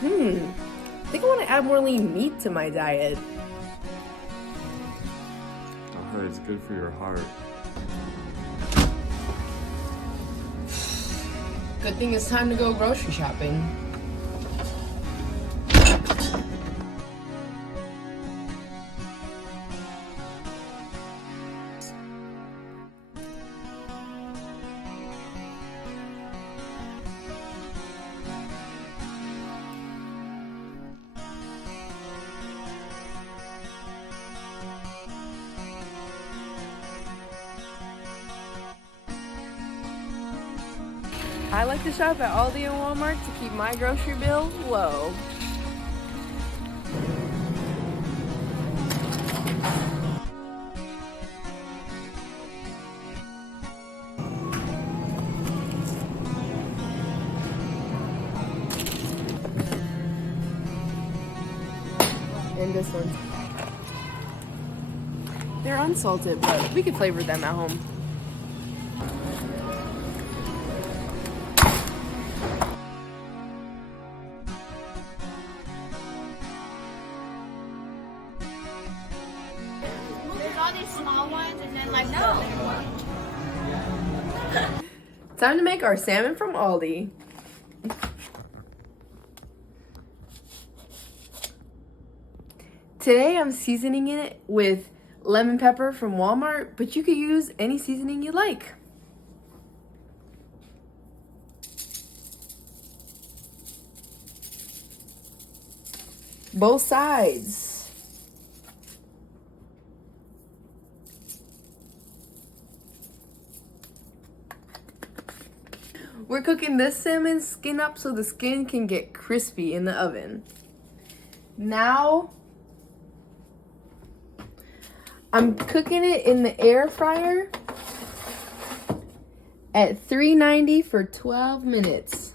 I think I want to add more lean meat to my diet. I heard it's good for your heart. Good thing it's time to go grocery shopping. I like to shop at Aldi and Walmart to keep my grocery bill low. And this one. They're unsalted, but we could flavor them at home. There's all these small ones and then like no. Time to make our salmon from Aldi. Today I'm seasoning it with lemon pepper from Walmart, but you could use any seasoning you like. Both sides. We're cooking this salmon skin up so the skin can get crispy in the oven. Now, I'm cooking it in the air fryer at 390 for 12 minutes.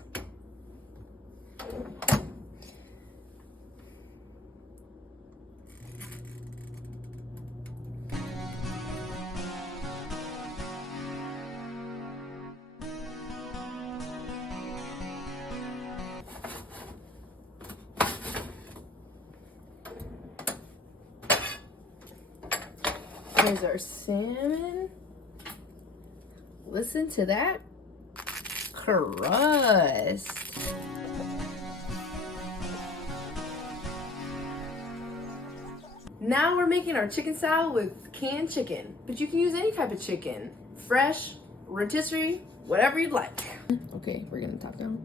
Here's our salmon. Listen to that crust. Now we're making our chicken salad with canned chicken, but you can use any type of chicken. Fresh, rotisserie, whatever you'd like. Okay, we're gonna top down.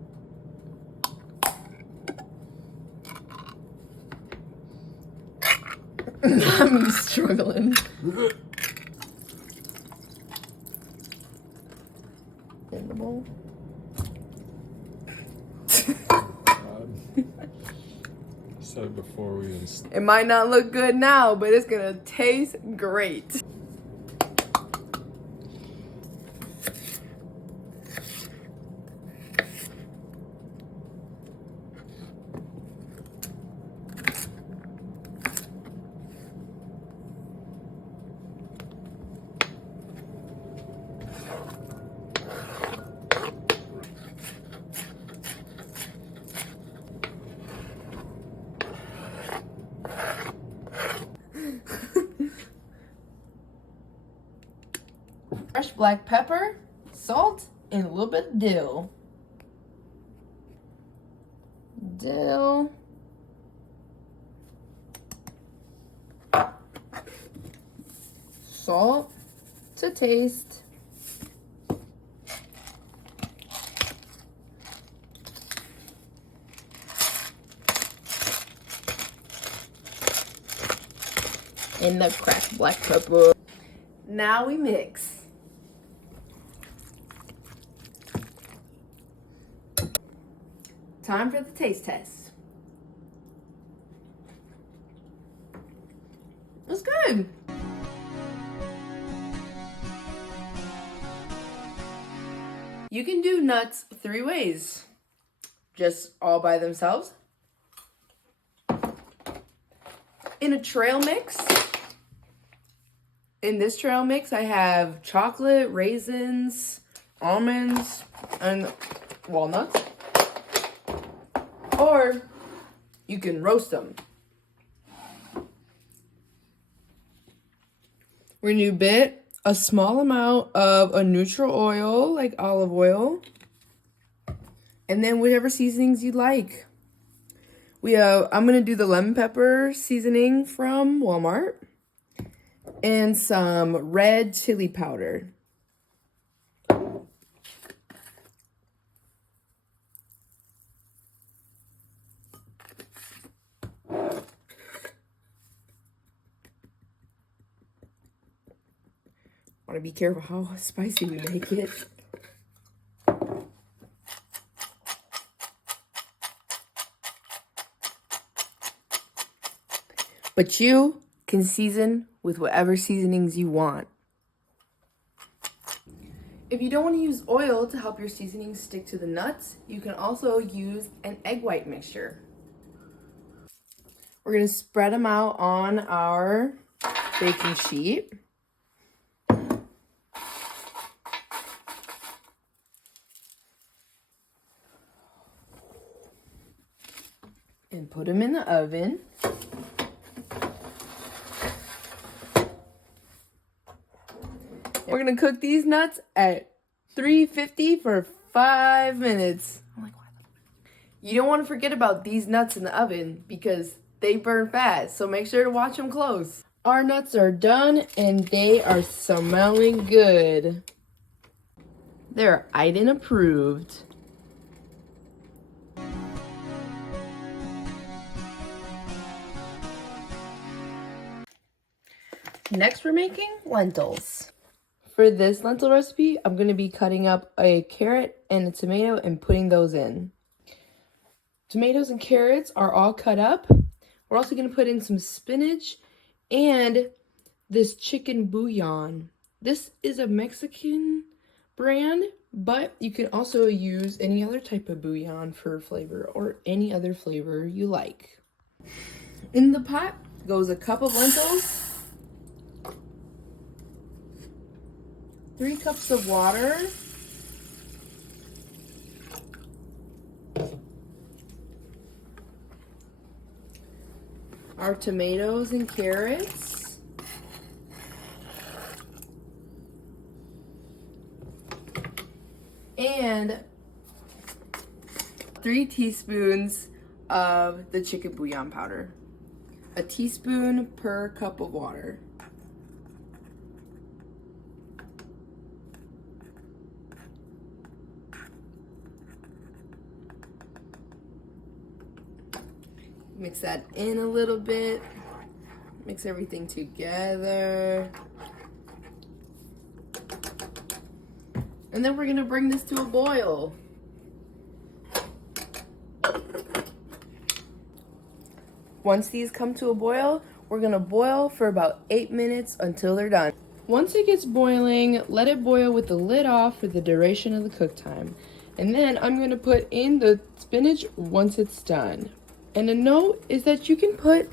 I'm struggling. In the bowl. Said it before we even. It might not look good now, but it's gonna taste great. Fresh black pepper, salt, and a little bit of dill. Dill. Salt to taste. And the cracked black pepper. Now we mix. Time for the taste test. It's good. You can do nuts 3 ways. Just all by themselves. In a trail mix. In this trail mix, I have chocolate, raisins, almonds, and walnuts. Or you can roast them. We're gonna do a small amount of a neutral oil, like olive oil. And then whatever seasonings you like. I'm gonna do the lemon pepper seasoning from Walmart. And some red chili powder. Want to be careful how spicy we make it. But you can season with whatever seasonings you want. If you don't want to use oil to help your seasonings stick to the nuts, you can also use an egg white mixture. We're going to spread them out on our baking sheet. And put them in the oven. We're gonna cook these nuts at 350 for 5 minutes. You don't want to forget about these nuts in the oven because they burn fast, so make sure to watch them close. Our nuts are done and they are smelling good. They're Iden approved. Next, we're making lentils. For this lentil recipe, I'm going to be cutting up a carrot and a tomato and putting those in. Tomatoes and carrots are all cut up. We're also going to put in some spinach and this chicken bouillon. This is a Mexican brand, but you can also use any other type of bouillon for flavor or any other flavor you like. In the pot goes a cup of lentils, 3 cups of water, our tomatoes and carrots, and 3 teaspoons of the chicken bouillon powder. A teaspoon per cup of water. Mix that in a little bit. Mix everything together. And then we're gonna bring this to a boil. Once these come to a boil, we're gonna boil for about 8 minutes until they're done. Once it gets boiling, let it boil with the lid off for the duration of the cook time. And then I'm gonna put in the spinach once it's done. And a note is that you can put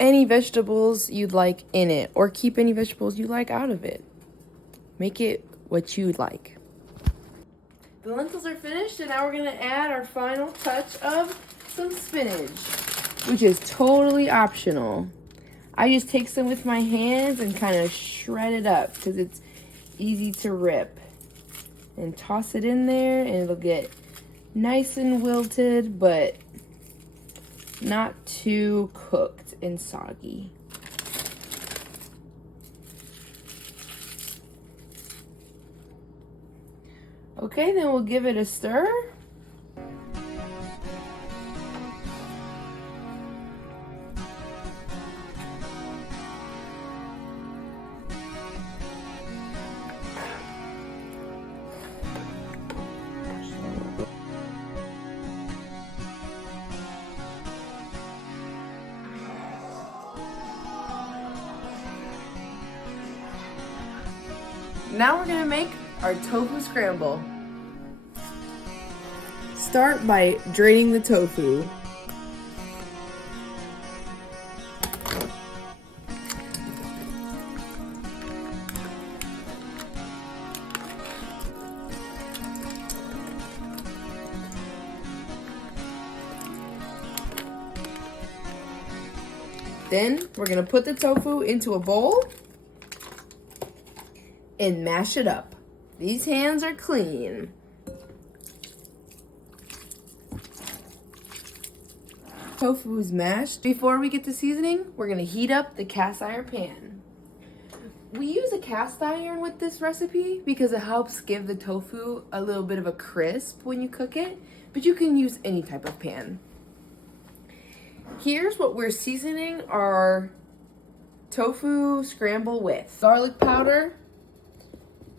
any vegetables you'd like in it or keep any vegetables you like out of it. Make it what you'd like. The lentils are finished and now we're gonna add our final touch of some spinach, which is totally optional. I just take some with my hands and kind of shred it up because it's easy to rip. And toss it in there and it'll get nice and wilted, but not too cooked and soggy. Okay, then we'll give it a stir. Now we're gonna make our tofu scramble. Start by draining the tofu. Then we're gonna put the tofu into a bowl and mash it up. These hands are clean. Tofu is mashed. Before we get to seasoning, we're gonna heat up the cast iron pan. We use a cast iron with this recipe because it helps give the tofu a little bit of a crisp when you cook it, but you can use any type of pan. Here's what we're seasoning our tofu scramble with. Garlic powder,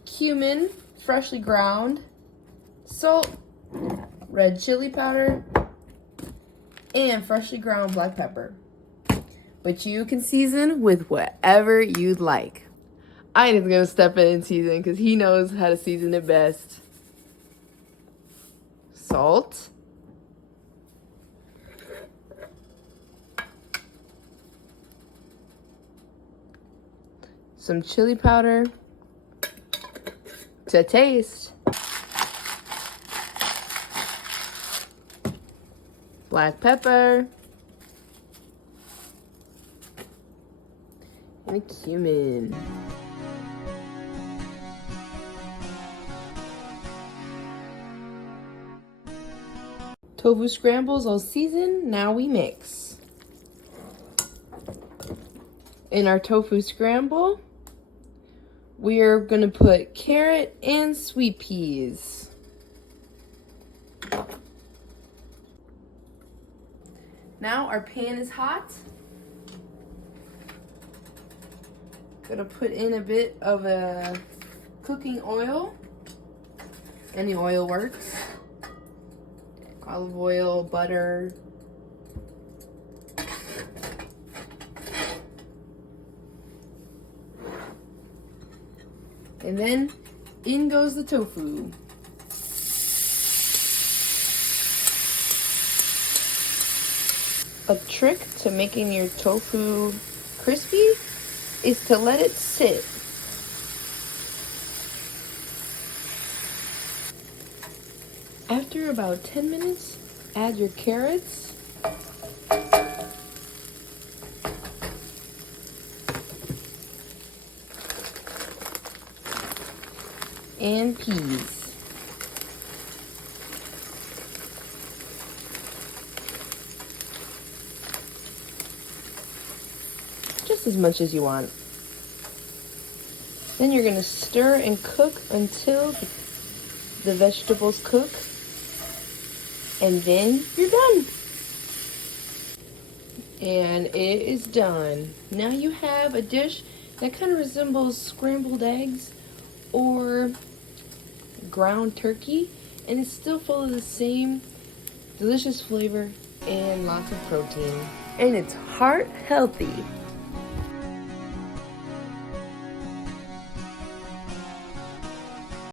cumin, freshly ground, salt, red chili powder, and freshly ground black pepper. But you can season with whatever you'd like. Ian's gonna step in and season because he knows how to season it best. Salt. Some chili powder to taste. Black pepper. And cumin. Tofu scrambles all seasoned. Now we mix. In our tofu scramble, we're gonna put carrot and sweet peas. Now our pan is hot. Gonna put in a bit of a cooking oil. Any oil works. Olive oil, butter. And then in goes the tofu. A trick to making your tofu crispy is to let it sit. After about 10 minutes, add your carrots. And peas. Just as much as you want. Then you're gonna stir and cook until the vegetables cook. And then you're done. And it is done. Now you have a dish that kind of resembles scrambled eggs or ground turkey, and it's still full of the same delicious flavor and lots of protein. And it's heart healthy.